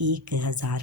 1000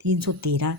313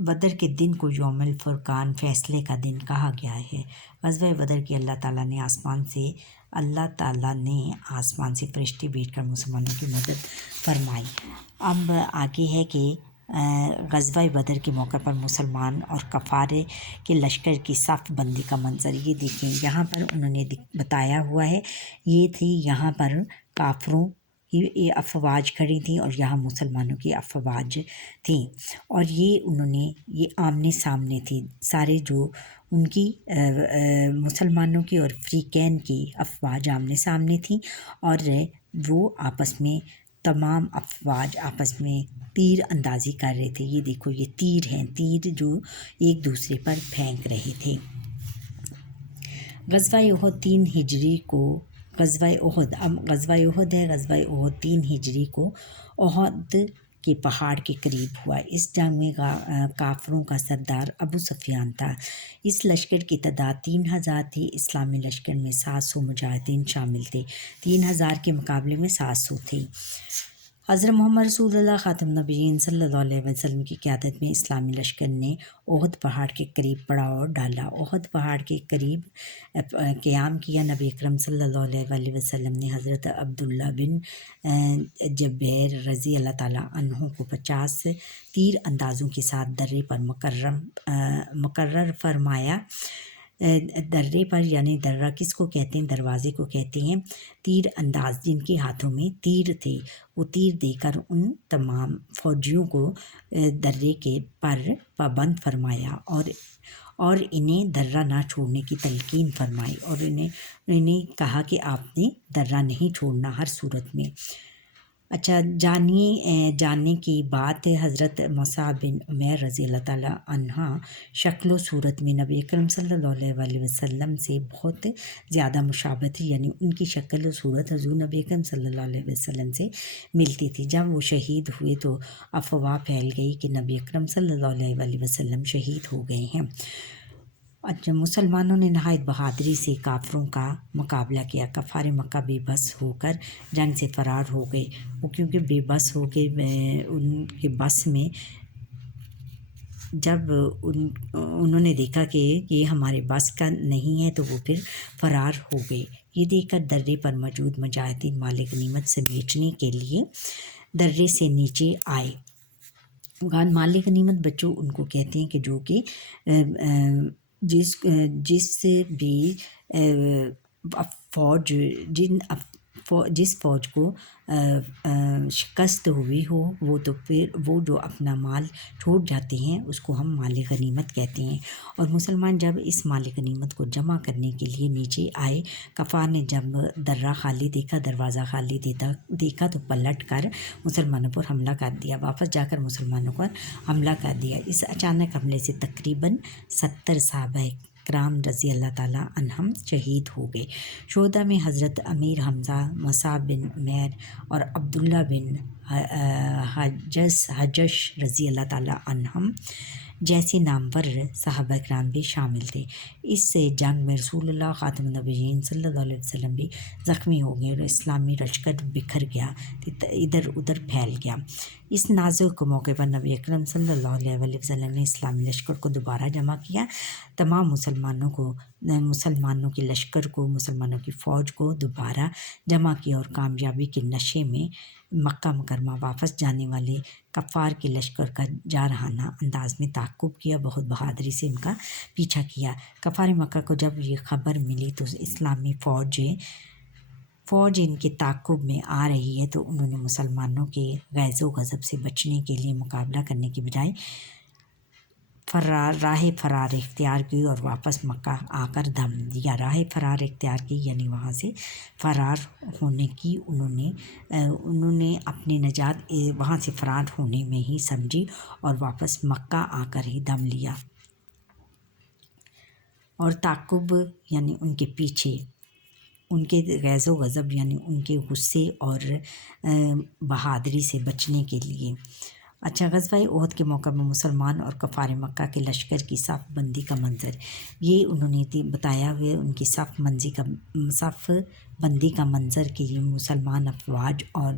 بدر کے دن کو یوم الفرقان فیصلے کا دن کہا گیا ہے۔ غزوہ بدر کی اللہ تعالیٰ نے آسمان سے فرشتے بھیج کر مسلمانوں کی مدد فرمائی۔ اب آگے ہے کہ غزوہ بدر کے موقع پر مسلمان اور کفارے کے لشکر کی صف بندی کا منظر یہ دیکھیں۔ یہاں پر انہوں نے بتایا ہوا ہے، یہ تھی یہاں پر کافروں کی افواج کھڑی تھیں اور یہاں مسلمانوں کی افواج تھیں، اور انہوں نے یہ آمنے سامنے تھی، سارے جو ان کی مسلمانوں کی اور فریقین کی افواج آمنے سامنے تھیں، اور وہ آپس میں تمام افواج آپس میں تیر اندازی کر رہے تھے۔ یہ دیکھو، یہ تیر ہیں، تیر جو ایک دوسرے پر پھینک رہے تھے۔ غزوہ احد 3 ہجری کو غزوہ احد ہے۔ غزوہ احد 3 ہجری کو احد کے پہاڑ کے قریب ہوا۔ اس جنگ میں کافروں کا سردار ابو سفیان تھا۔ اس لشکر کی تعداد 3000 تھی۔ اسلامی لشکر میں 700 مجاہدین شامل تھے، 3000 کے مقابلے میں 700 تھے۔ حضرت محمد رسول اللہ خاتم النبیین صلی اللہ علیہ وسلم کی قیادت میں اسلامی لشکر نے احد پہاڑ کے قریب پڑاؤ ڈالا۔ احد پہاڑ کے قریب قیام کیا۔ نبی اکرم صلی اللہ علیہ وسلم نے حضرت عبداللہ بن جبیر رضی اللہ تعالیٰ عنہ کو 50 تیر اندازوں کے ساتھ درے پر مقرر فرمایا۔ درے پر یعنی درہ کس کو کہتے ہیں؟ دروازے کو کہتے ہیں۔ تیر انداز جن کے ہاتھوں میں تیر تھے، وہ تیر دے کر ان تمام فوجیوں کو درے کے پر پابند فرمایا، اور انہیں درہ نہ چھوڑنے کی تلقین فرمائی، اور انہیں کہا کہ آپ نے درہ نہیں چھوڑنا ہر صورت میں۔ اچھا، جاننے کی بات ہے، حضرت مصعب بن عمیر رضی اللہ تعالیٰ عنہ شکل و صورت میں نبی اکرم صلی اللہ علیہ وسلم سے بہت زیادہ مشابہ تھی، یعنی ان کی شکل و صورت حضور نبی اکرم صلی اللہ علیہ وسلم سے ملتی تھی۔ جب وہ شہید ہوئے تو افواہ پھیل گئی کہ نبی اکرم صلی اللہ علیہ وسلم شہید ہو گئے ہیں۔ اچھا، مسلمانوں نے نہایت بہادری سے کافروں کا مقابلہ کیا۔ کفار مکہ بے بس ہو کر جنگ سے فرار ہو گئے۔ وہ کیونکہ بے بس ہو کے ان کے بس میں جب انہوں نے دیکھا کہ یہ ہمارے بس کا نہیں ہے تو وہ پھر فرار ہو گئے۔ یہ دیکھ کر درے پر موجود مجاہدین مال غنیمت سے بیچنے کے لیے درے سے نیچے آئے۔ مال غنیمت بچوں ان کو کہتے ہیں کہ جو کہ جس فوج کو شکست ہوئی ہو، وہ جو اپنا مال چھوڑ جاتے ہیں اس کو ہم مال غنیمت کہتے ہیں۔ اور مسلمان جب اس مال غنیمت کو جمع کرنے کے لیے نیچے آئے، کفار نے جب درہ خالی دیکھا، دروازہ خالی دیکھا تو پلٹ کر مسلمانوں پر حملہ کر دیا، واپس جا کر مسلمانوں پر حملہ کر دیا۔ اس اچانک حملے سے تقریباً 70 صحابہ کرام رضی اللہ تعالیٰ عنہم شہید ہو گئے۔ شہداء میں حضرت امیر حمزہ، مصعب بن عمیر اور عبداللہ بن حجش رضی اللہ تعالیٰ عنہم جیسے نامور صحابہ کرام بھی شامل تھے۔ اس سے جنگ میں رسول اللہ خاتم النبیین صلی اللہ علیہ وسلم بھی زخمی ہو گئے اور اسلامی لشکر بکھر گیا، ادھر ادھر پھیل گیا۔ اس نازک موقع پر نبی اکرم صلی اللہ علیہ وسلم نے اسلامی لشکر کو دوبارہ جمع کیا، تمام مسلمانوں کے لشکر کو، مسلمانوں کی فوج کو دوبارہ جمع کیا، اور کامیابی کے نشے میں مکہ مکرمہ واپس جانے والے کفار کے لشکر کا جارحانہ انداز میں تعاقب کیا، بہت بہادری سے ان کا پیچھا کیا۔ کفار مکہ کو جب یہ خبر ملی تو اسلامی فوج ان کے تعاقب میں آ رہی ہے، تو انہوں نے مسلمانوں کے غیظ و غضب سے بچنے کے لیے مقابلہ کرنے کی بجائے راہ فرار اختیار کی اور واپس مکہ آ کر دم دیا۔ راہ فرار اختیار کی یعنی وہاں سے فرار ہونے کی انہوں نے اپنی نجات وہاں سے فرار ہونے میں ہی سمجھی اور واپس مکہ آ کر ہی دم لیا۔ اور تعاقب یعنی ان کے پیچھے ان کے غیظ و غضب یعنی ان کے غصے اور بہادری سے بچنے کے لیے۔ اچھا، غزوہ احد کے موقع میں مسلمان اور کفار مکہ کے لشکر کی صف بندی کا منظر یہ انہوں نے بتایا ہوئے، ان کی صف بندی کا منظر کہ یہ مسلمان افواج اور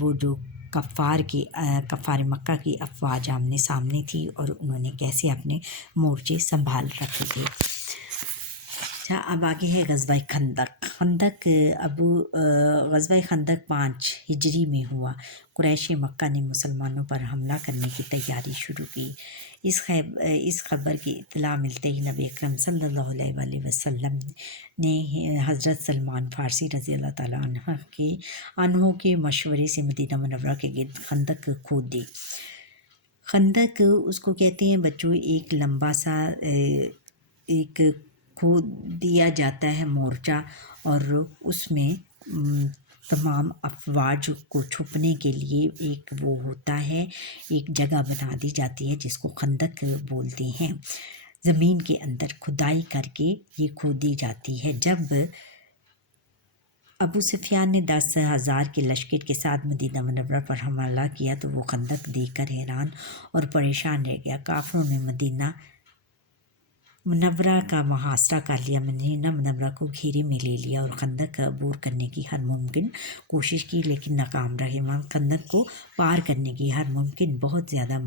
وہ جو کفار مکہ کی افواج آمنے سامنے تھی اور انہوں نے کیسے اپنے مورچے سنبھال رکھے تھے۔ اچھا، اب آگے ہے غزوہ خندق۔ غزوہ خندق 5 ہجری میں ہوا۔ قریش مکہ نے مسلمانوں پر حملہ کرنے کی تیاری شروع کی۔ اس خبر کی اطلاع ملتے ہی نبی اکرم صلی اللہ علیہ وآلہ وسلم نے حضرت سلمان فارسی رضی اللہ تعالیٰ عنہ کے مشورے سے مدینہ منورہ کے گرد خندق کھود دی۔ خندق اس کو کہتے ہیں بچوں، ایک لمبا سا ایک کھود دیا جاتا ہے مورچہ، اور اس میں تمام افواج کو چھپنے کے لیے ایک وہ ہوتا ہے، ایک جگہ بنا دی جاتی ہے جس کو خندق بولتے ہیں۔ زمین کے اندر کھدائی کر کے یہ کھودی جاتی ہے۔ جب ابو سفیان نے 10,000 کے لشکر کے ساتھ مدینہ منورہ پر حملہ کیا تو وہ خندق دیکھ کر حیران اور پریشان رہ گیا۔ کافروں نے مدینہ منورہ کا محاصرہ کر لیا، مدینہ منورہ کو گھیرے میں لے لیا اور خندق کا عبور کرنے کی ہر ممکن کوشش کی لیکن ناکام رہے۔ خندق کو پار کرنے کی بہت زیادہ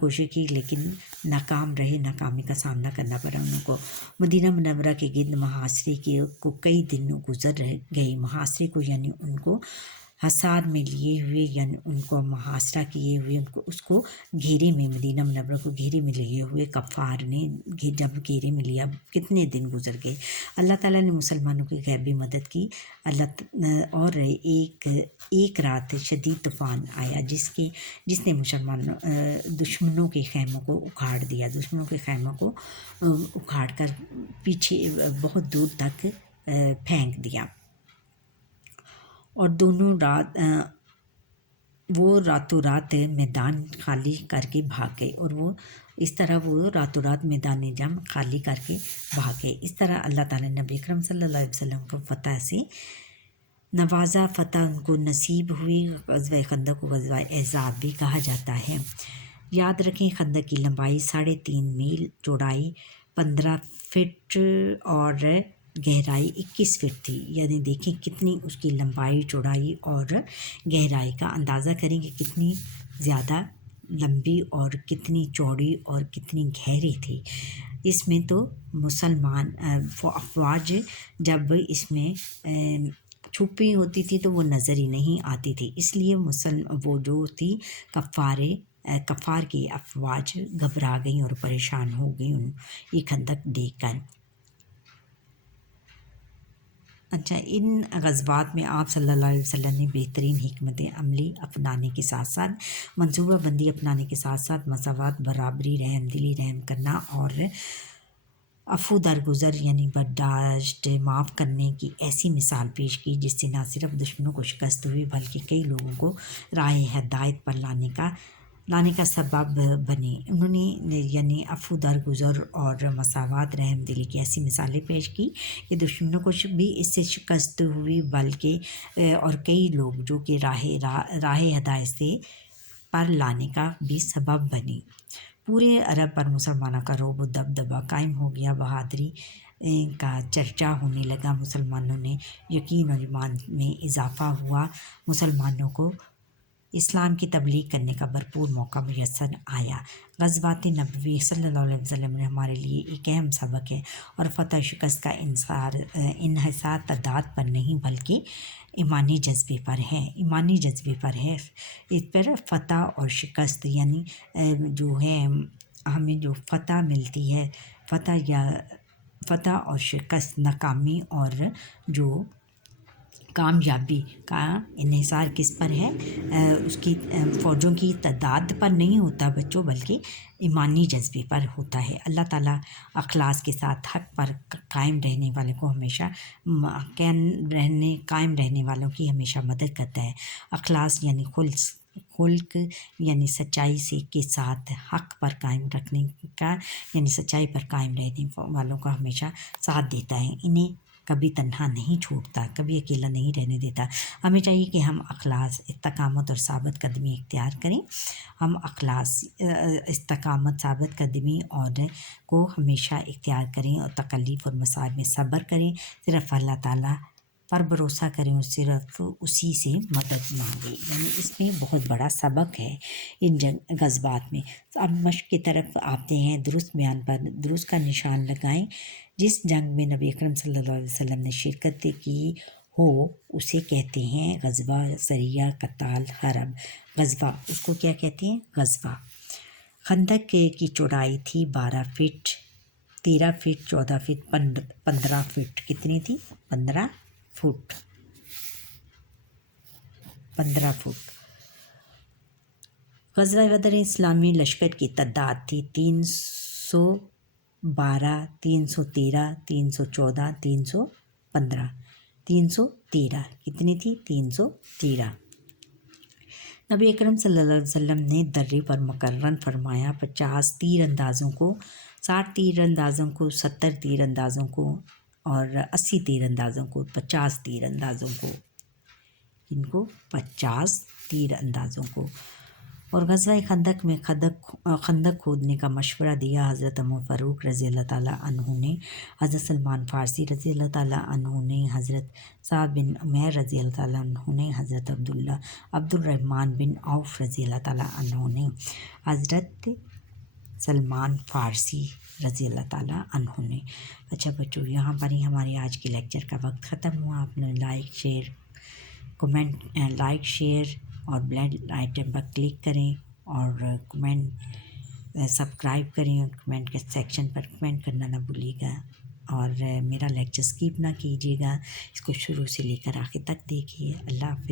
کوشش کی لیکن ناکام رہے، ناکامی کا سامنا کرنا پڑا انہوں کو۔ مدینہ منورہ کے گرد محاصرے کو کئی دن گزر گئے۔ محاصرے کو یعنی ان کو حصار میں لیے ہوئے، یعنی ان کو محاصرہ کیے ہوئے، اس کو گھیرے میں، مدینہ منورہ کو گھیرے میں لیے ہوئے کفار نے جب گھیرے میں لیا، کتنے دن گزر گئے۔ اللہ تعالیٰ نے مسلمانوں کی غیبی مدد کی اور ایک رات شدید طوفان آیا جس نے دشمنوں کے خیموں کو اکھاڑ دیا، دشمنوں کے خیموں کو اکھاڑ کر پیچھے بہت دور تک پھینک دیا، اور وہ راتوں رات میدان خالی کر کے بھاگ گئے، اور وہ راتوں رات میدان جنگ خالی کر کے بھاگ گئے۔ اس طرح اللہ تعالیٰ نے نبی اکرم صلی اللہ علیہ وسلم کو فتح سے نوازا، فتح ان کو نصیب ہوئی۔ غزوہ خندق کو غزوہ احزاب بھی کہا جاتا ہے۔ یاد رکھیں، خندق کی لمبائی 3.5 میل، چوڑائی 15 فٹ اور گہرائی 21 فٹ تھی۔ یعنی دیکھیں کتنی اس کی لمبائی، چوڑائی اور گہرائی کا اندازہ کریں کہ کتنی زیادہ لمبی اور کتنی چوڑی اور کتنی گہری تھی۔ اس میں تو مسلمان افواج جب اس میں چھپی ہوتی تھی تو وہ نظر ہی نہیں آتی تھی، اس لیے وہ جو تھی کفار کی افواج گھبرا گئیں اور پریشان ہو گئیں یہ خندق دیکھ کر۔ اچھا، ان غزوات میں آپ صلی اللہ علیہ وسلم نے بہترین حکمت عملی اپنانے کے ساتھ ساتھ منصوبہ بندی اپنانے کے ساتھ ساتھ مساوات، برابری، رحم دلی، رحم کرنا اور عفو درگزر یعنی برداشت، معاف کرنے کی ایسی مثال پیش کی جس سے نہ صرف دشمنوں کو شکست ہوئی بلکہ کئی لوگوں کو راہ ہدایت پر لانے کا سبب بنے۔ انہوں نے یعنی عفو درگزر اور مساوات، رحم دلی کی ایسی مثالیں پیش کی کہ دشمنوں کو بھی اس سے شکست ہوئی بلکہ اور کئی لوگ جو کہ راہ ہدایت سے پر لانے کا بھی سبب بنے۔ پورے عرب پر مسلمانوں کا رعب و دبدبہ قائم ہو گیا، بہادری کا چرچا ہونے لگا، مسلمانوں نے یقین اور ایمان میں اضافہ ہوا، مسلمانوں کو اسلام کی تبلیغ کرنے کا بھرپور موقع میسر آیا۔ غزوات نبوی صلی اللہ علیہ وسلم نے ہمارے لیے ایک اہم سبق ہے، اور فتح شکست کا انحصار تعداد پر نہیں بلکہ ایمانی جذبے پر ہے۔ اس پر فتح اور شکست یعنی جو ہے ہمیں جو فتح ملتی ہے، فتح اور شکست، ناکامی اور جو کامیابی کا انحصار کس پر ہے؟ اس کی فوجوں کی تعداد پر نہیں ہوتا بچوں، بلکہ ایمانی جذبے پر ہوتا ہے۔ اللہ تعالیٰ اخلاص کے ساتھ حق پر قائم رہنے والوں کو ہمیشہ قائم رہنے والوں کی ہمیشہ مدد کرتا ہے۔ اخلاص یعنی خلق یعنی سچائی کے ساتھ حق پر قائم رکھنے کا، یعنی سچائی پر قائم رہنے والوں کا ہمیشہ ساتھ دیتا ہے، انہیں کبھی تنہا نہیں چھوڑتا، کبھی اکیلا نہیں رہنے دیتا۔ ہمیں چاہیے کہ ہم اخلاص، استقامت اور ثابت قدمی اختیار کریں۔ ہم اخلاص، استقامت، ثابت قدمی اور کو ہمیشہ اختیار کریں اور تکلیف اور مصائب میں صبر کریں۔ صرف اللہ تعالیٰ پر بھروسہ کریں اور صرف اسی سے مدد مانگیں. یعنی اس میں بہت بڑا سبق ہے ان غزوات میں. اب مشق کی طرف آتے ہیں. درست بیان پر درست کا نشان لگائیں. جس جنگ میں نبی اکرم صلی اللہ علیہ وسلم نے شرکت کی ہو اسے کہتے ہیں غزوہ، سریہ، قتال، حرب. غزوہ اس کو کیا کہتے ہیں؟ غزوہ. خندق کی چوڑائی تھی 12 فٹ، 13 فٹ، 14 فٹ، 15 فٹ. کتنی تھی؟ 15 فٹ. 15 فٹ. غزوہ بدر اسلامی لشکر کی تعداد تھی 312، 313، 314، 315. 313 کتنی تھی؟ 313. نبی اکرم صلی اللہ علیہ وسلم نے درے پر مقرر فرمایا 50 تیر اندازوں کو، 60 تیر اندازوں کو، 70 تیر اندازوں کو اور 80 تیر اندازوں کو. 50 تیر اندازوں کو، ان کو 50 تیر اندازوں کو. اور غزوہ خندق میں خندق کھودنے کا مشورہ دیا حضرت عمر فاروق رضی اللہ تعالیٰ عنہ نے، حضرت سلمان فارسی رضی اللہ تعالیٰ عنہ نے، حضرت صعب بن عمیر رضی اللہ تعالیٰ عنہ نے، حضرت عبد الرحمن بن عوف رضی اللہ تعالیٰ عنہ نے، حضرت سلمان فارسی رضی اللہ تعالیٰ عنہ نے. اچھا بچوں، یہاں پر ہی ہماری آج کے لیکچر کا وقت ختم ہوا. آپ نے لائک شیئر اور بیل آئٹم پر کلک کریں اور کمنٹ سبسکرائب کریں اور کمنٹ کے سیکشن پر کمنٹ کرنا نہ بھولیے گا. اور میرا لیکچر سکپ نہ کیجیے گا، اس کو شروع سے لے کر آخر تک دیکھیے. اللہ حافظ.